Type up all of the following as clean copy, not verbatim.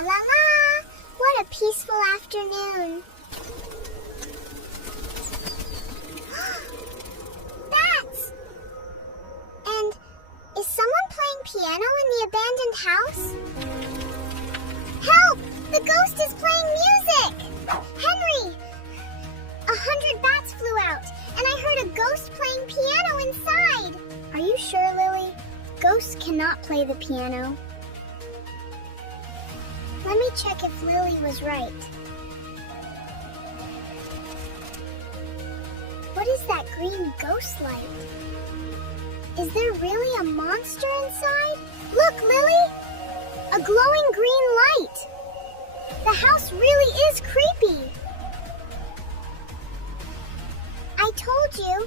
La la la! What a peaceful afternoon. Bats! And is someone playing piano in the abandoned house? Help! The ghost is playing music! Henry! 100 bats flew out, and I heard a ghost playing piano inside. Are you sure, Lily? Ghosts cannot play the piano. Let me check if Lily was right. What is that green ghost light? Is there really a monster inside? Look, Lily! A glowing green light! The house really is creepy! I told you!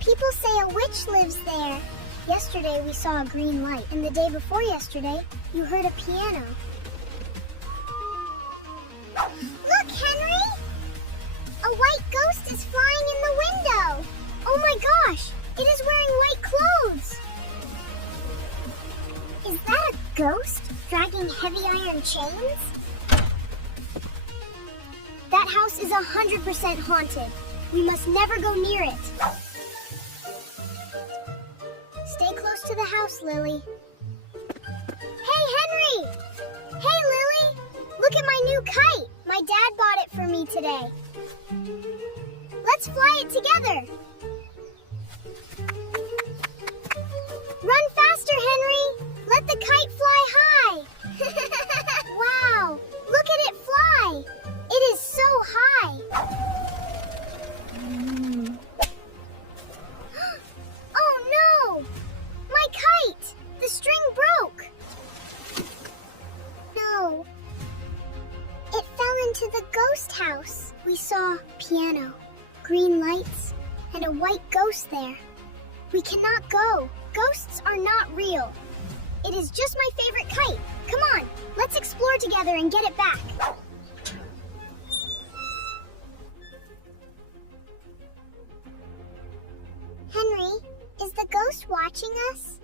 People say a witch lives there. Yesterday we saw a green light, and the day before yesterday, you heard a piano. Look, Henry! A white ghost is flying in the window! Oh my gosh! It is wearing white clothes! Is that a ghost dragging heavy iron chains? That house is 100% haunted. We must never go near it. Stay close to the house, Lily. Hey, Henry! Hey, Lily! Look at my new kite! My dad bought it for me today. Let's fly it together! Run faster, Henry! Let the kite fly high! Wow! Look at it fly! It is so high! Oh no! My kite! The string broke! No. It fell into the ghost house. We saw piano, green lights, and a white ghost there. We cannot go. Ghosts are not real. It is just my favorite kite. Come on, let's explore together and get it back. Henry, is the ghost watching us?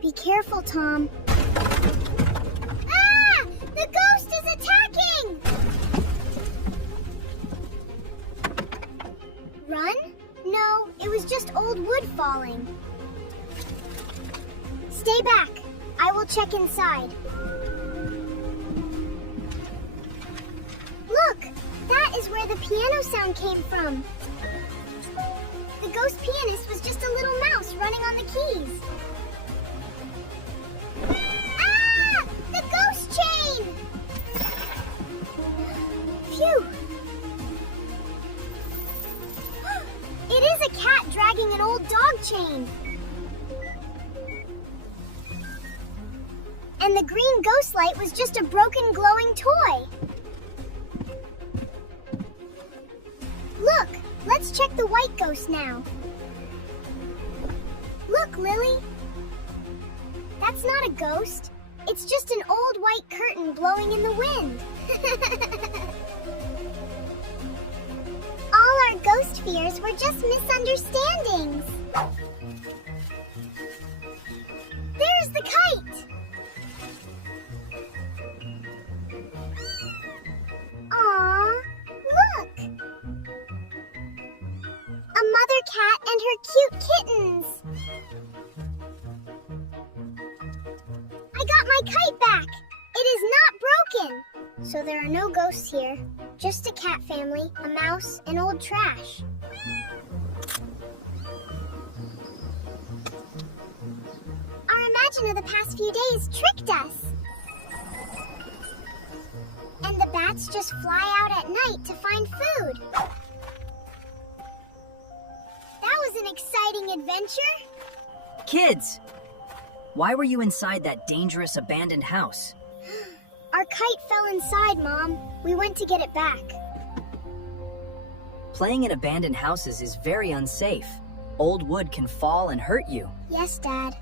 Be careful, Tom. Ah! The ghost is attacking! Run? No, it was just old wood falling. Stay back. I will check inside. Look! That is where the piano sound came from. The ghost pianist was just a little mouse running on the keys. Ah! The ghost chain! Phew! It is a cat dragging an old dog chain. And the green ghost light was just a broken glowing toy. Look, let's check the white ghost now. Look, Lily. That's not a ghost. It's just an old white curtain blowing in the wind. All our ghost fears were just misunderstandings. There's the kite! Aww, look! A mother cat and her cute kittens. I got my kite back. It is not broken. So there are no ghosts here. Just a cat family, a mouse, and old trash. Our imagine of the past few days tricked us. And the bats just fly out at night to find food. That was an exciting adventure. Kids! Why were you inside that dangerous abandoned house? Our kite fell inside, Mom. We went to get it back. Playing in abandoned houses is very unsafe. Old wood can fall and hurt you. Yes, Dad.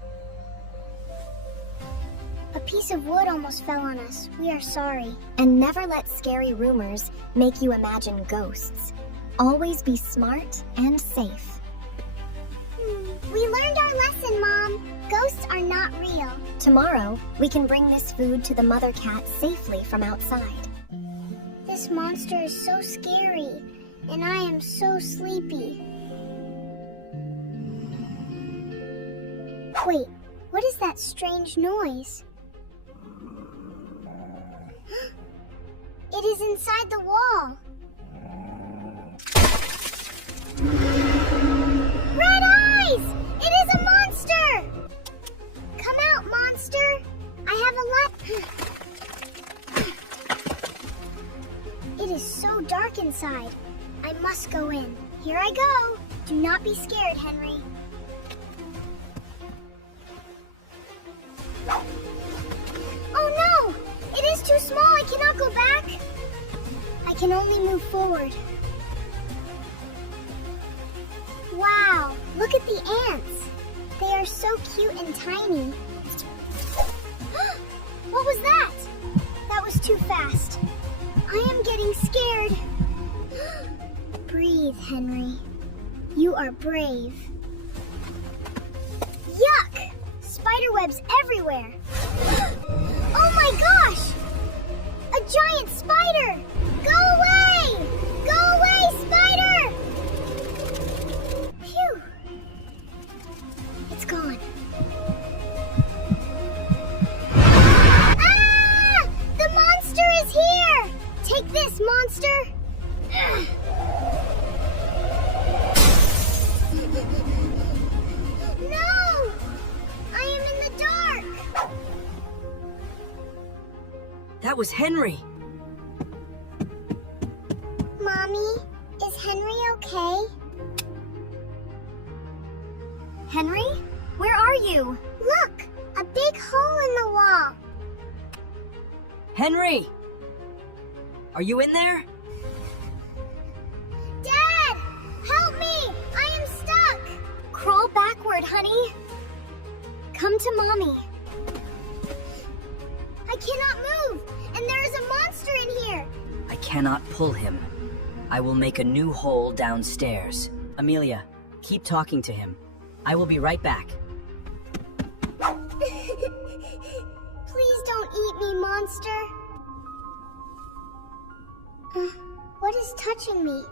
A piece of wood almost fell on us. We are sorry. And never let scary rumors make you imagine ghosts. Always be smart and safe. We learned our lesson, Mom. Ghosts are not real. Tomorrow, we can bring this food to the mother cat safely from outside. This monster is so scary, and I am so sleepy. Wait, what is that strange noise? It is inside the wall. Red eyes! It is a monster! Come out, monster! I have a lot. It is so dark inside. I must go in. Here I go. Do not be scared, Henry. Oh no! It is too small. I cannot go back. I can only move forward. Wow, look at the ants. They are so cute and tiny. What was that? That was too fast. I am getting scared. Breathe, Henry. You are brave. Yuck! Spiderwebs everywhere. Oh my gosh! A giant spider! Go away! Go away, spider! Phew! It's gone. Ah! The monster is here! Take this, monster! No! I am in the dark! That was Henry. Mommy, is Henry okay? Henry? Where are you? Look! A big hole in the wall! Henry! Are you in there? Dad! Help me! I am stuck! Crawl backward, honey. Come to Mommy. I cannot move! And there is a monster in here! I cannot pull him. I will make a new hole downstairs. Amelia, keep talking to him. I will be right back. Please don't eat me, monster. What is touching me?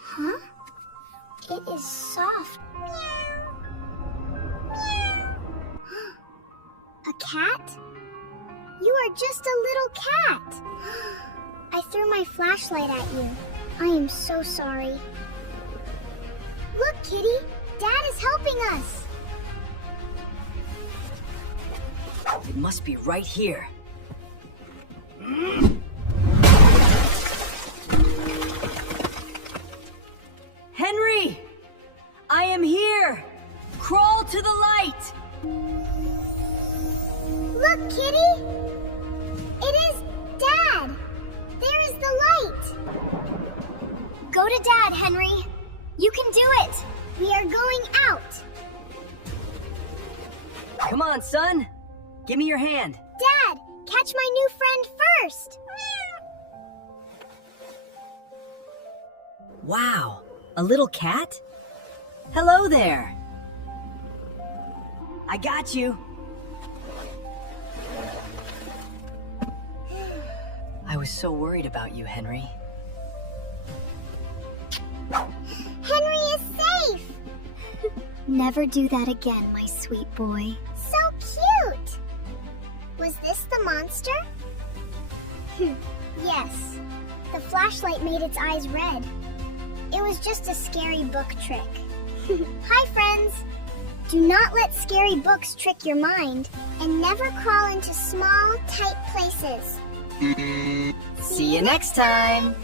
Huh? It is soft. Meow. Meow. A cat? You are just a little cat. I threw my flashlight at you. I am so sorry. Look, Kitty. Dad is helping us. It must be right here. Henry! I am here! Crawl to the light! Look, Kitty! It is Dad! There is the light! Go to Dad, Henry. You can do it. We are going out! Come on, son! Give me your hand. Dad, catch my new friend first! Wow, a little cat? Hello there! I got you. I was so worried about you, Henry. Henry is safe! Never do that again, my sweet boy. So cute! Was this the monster? Yes. The flashlight made its eyes red. It was just a scary book trick. Hi, friends! Do not let scary books trick your mind, and never crawl into small, tight places. See you next time!